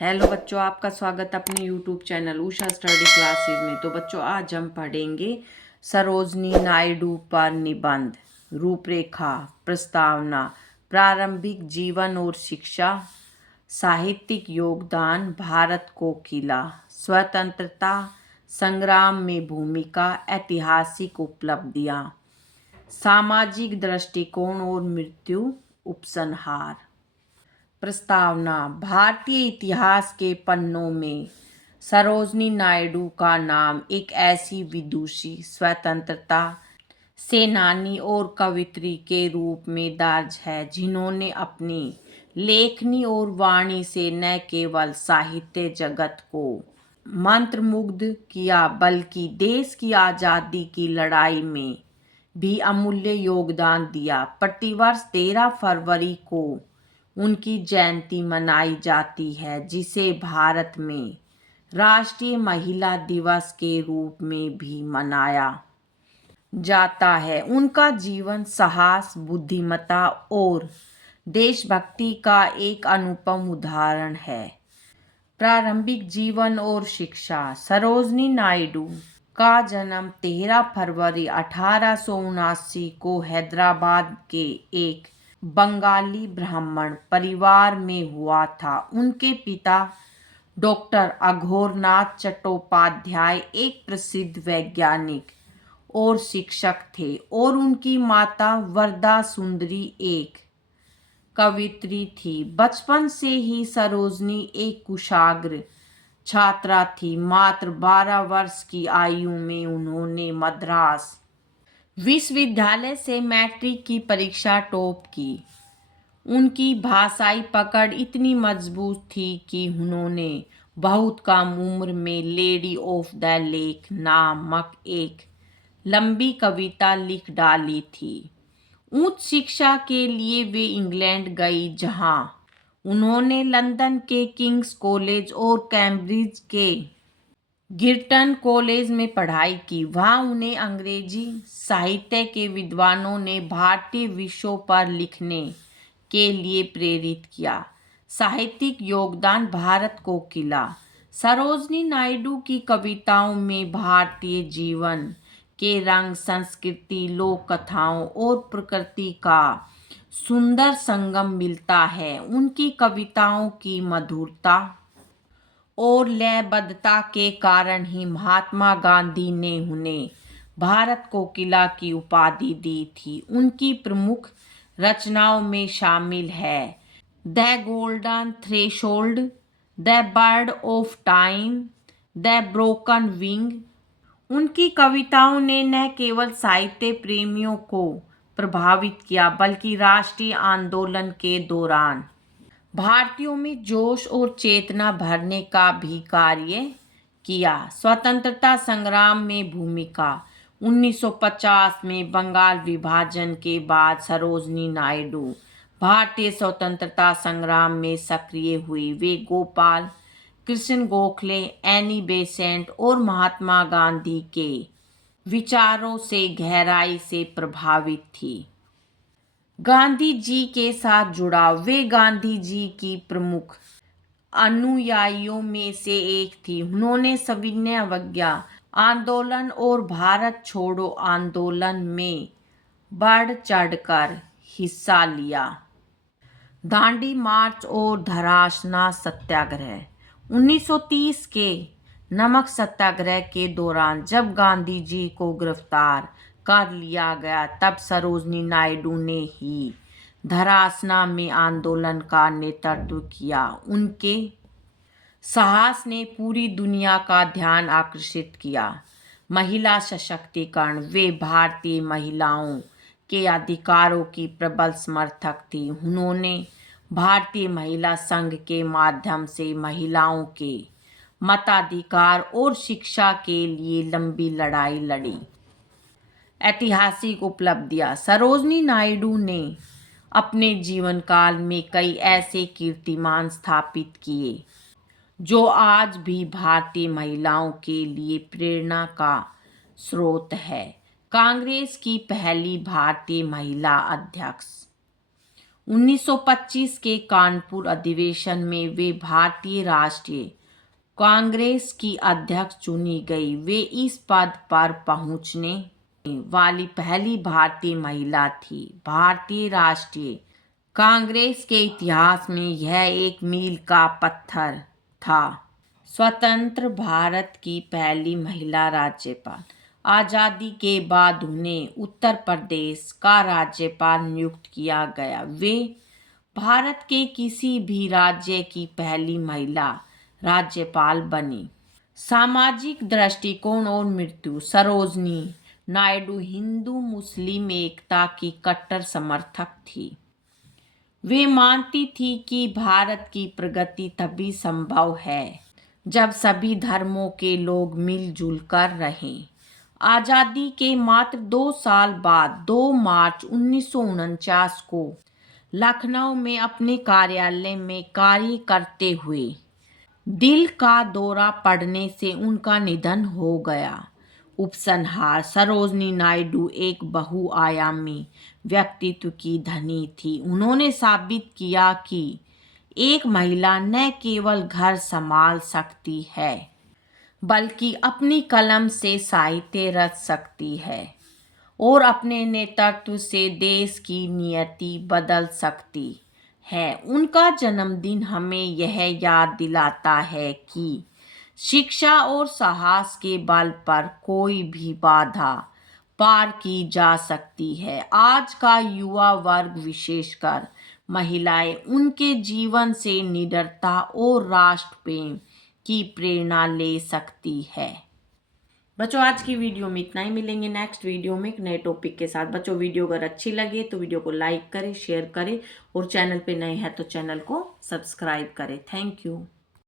Hello बच्चों, आपका स्वागत अपने YouTube channel Usha study classes में। तो बच्चों, आज हम पढ़ेंगे सरोजनी नायडू पर निबंध। रूपरेखा, प्रस्तावना, प्रारंभिक जीवन और शिक्षा, साहित्यिक योगदान, भारत को किला, स्वतंत्रता संग्राम में भूमिका, ऐतिहासिक उपलब्धियां, सामाजिक दृष्टिकोण और मृत्यु उपसंहार। प्रस्तावना। भारतीय इतिहास के पन्नों में सरोजनी नायडू का नाम एक ऐसी विदुषी, स्वतंत्रता सेनानी और कवयित्री के रूप में दर्ज है जिन्होंने अपनी लेखनी और वाणी से न केवल साहित्य जगत को मंत्रमुग्ध किया बल्कि देश की आज़ादी की लड़ाई में भी अमूल्य योगदान दिया। प्रतिवर्ष 13 फरवरी को उनकी जयंती मनाई जाती है, जिसे भारत में राष्ट्रीय महिला दिवस के रूप में भी मनाया जाता है। उनका जीवन साहस, बुद्धिमत्ता और देशभक्ति का एक अनुपम उदाहरण है। प्रारंभिक जीवन और शिक्षा। सरोजनी नायडू का जन्म 13 फरवरी 1879 को हैदराबाद के एक बंगाली ब्राह्मण परिवार में हुआ था। उनके पिता डॉक्टर अघोरनाथ चट्टोपाध्याय एक प्रसिद्ध वैज्ञानिक और शिक्षक थे और उनकी माता वरदा सुंदरी एक कवयित्री थी। बचपन से ही सरोजनी एक कुशाग्र छात्रा थी। मात्र 12 वर्ष की आयु में उन्होंने मद्रास विश्वविद्यालय से मैट्रिक की परीक्षा टॉप की। उनकी भाषाई पकड़ इतनी मजबूत थी कि उन्होंने बहुत कम उम्र में लेडी ऑफ द लेक नामक एक लंबी कविता लिख डाली थी। उच्च शिक्षा के लिए वे इंग्लैंड गई, जहां उन्होंने लंदन के किंग्स कॉलेज और कैम्ब्रिज के गिरटन कॉलेज में पढ़ाई की। वहां उन्हें अंग्रेजी साहित्य के विद्वानों ने भारतीय विषयों पर लिखने के लिए प्रेरित किया। साहित्यिक योगदान। भारत को किला। सरोजनी नायडू की कविताओं में भारतीय जीवन के रंग, संस्कृति, लोक कथाओं और प्रकृति का सुंदर संगम मिलता है। उनकी कविताओं की मधुरता और लयबद्धता के कारण ही महात्मा गांधी ने उन्हें भारत को किला की उपाधि दी थी। उनकी प्रमुख रचनाओं में शामिल है the golden threshold, the bird of time, the broken wing. उनकी कविताओं ने न केवल साहित्य प्रेमियों को प्रभावित किया बल्कि राष्ट्रीय आंदोलन के दौरान भारतीयों में जोश और चेतना भरने का भी कार्य किया। स्वतंत्रता संग्राम में भूमिका। 1950 में बंगाल विभाजन के बाद सरोजनी नायडू भारतीय स्वतंत्रता संग्राम में सक्रिय हुई। वे गोपाल कृष्ण गोखले, एनी बेसेंट और महात्मा गांधी के विचारों से गहराई से प्रभावित थी। गांधी जी के साथ जुड़ाव। वे गांधी जी की प्रमुख अनुयायियों में से एक थी। उन्होंने सविनय अवज्ञा आंदोलन और भारत छोड़ो आंदोलन में बढ़ चढ़कर हिस्सा लिया। दांडी मार्च और धरासना सत्याग्रह। 1930 के नमक सत्याग्रह के दौरान जब गांधी जी को गिरफ्तार कर लिया गया, तब सरोजनी नायडू ने ही धरासना में आंदोलन का नेतृत्व किया। उनके साहस ने पूरी दुनिया का ध्यान आकर्षित किया। महिला सशक्तिकरण। वे भारतीय महिलाओं के अधिकारों की प्रबल समर्थक थी। उन्होंने भारतीय महिला संघ के माध्यम से महिलाओं के मताधिकार और शिक्षा के लिए लंबी लड़ाई लड़ी। ऐतिहासिक उपलब्धियां। सरोजनी नायडू ने अपने जीवन काल में कई ऐसे कीर्तिमान स्थापित किए जो आज भी भारतीय महिलाओं के लिए प्रेरणा का स्रोत है। कांग्रेस की पहली भारतीय महिला अध्यक्ष। 1925 के कानपुर अधिवेशन में वे भारतीय राष्ट्रीय कांग्रेस की अध्यक्ष चुनी गई। वे इस पद पर पहुंचने वाली पहली भारतीय महिला थी। भारतीय राष्ट्रीय कांग्रेस के इतिहास में यह एक मील का पत्थर था। स्वतंत्र भारत की पहली महिला राज्यपाल। आज़ादी के बाद उन्हें उत्तर प्रदेश का राज्यपाल नियुक्त किया गया। वे भारत के किसी भी राज्य की पहली महिला राज्यपाल बनी। सामाजिक दृष्टिकोण और मृत्यु। सरोजनी नायडू हिंदू मुस्लिम एकता की कट्टर समर्थक थी। वे मानती थी कि भारत की प्रगति तभी संभव है जब सभी धर्मों के लोग मिलजुल कर रहें। आज़ादी के मात्र 2 साल बाद 2 मार्च 1949 को लखनऊ में अपने कार्यालय में कार्य करते हुए दिल का दौरा पड़ने से उनका निधन हो गया। उपसंहार। सरोजनी नायडू एक बहुआयामी व्यक्तित्व की धनी थी। उन्होंने साबित किया कि एक महिला न केवल घर संभाल सकती है बल्कि अपनी कलम से साहित्य रच सकती है और अपने नेतृत्व से देश की नियति बदल सकती है। उनका जन्मदिन हमें यह याद दिलाता है कि शिक्षा और साहस के बल पर कोई भी बाधा पार की जा सकती है। आज का युवा वर्ग विशेषकर महिलाएं उनके जीवन से निडरता और राष्ट्र प्रेम की प्रेरणा ले सकती है। बच्चों आज की वीडियो में इतना ही। मिलेंगे नेक्स्ट वीडियो में एक नए टॉपिक के साथ। बच्चों वीडियो अगर अच्छी लगे तो वीडियो को लाइक करें, शेयर करें और चैनल पे नए हैं तो चैनल को सब्सक्राइब करें। Thank you.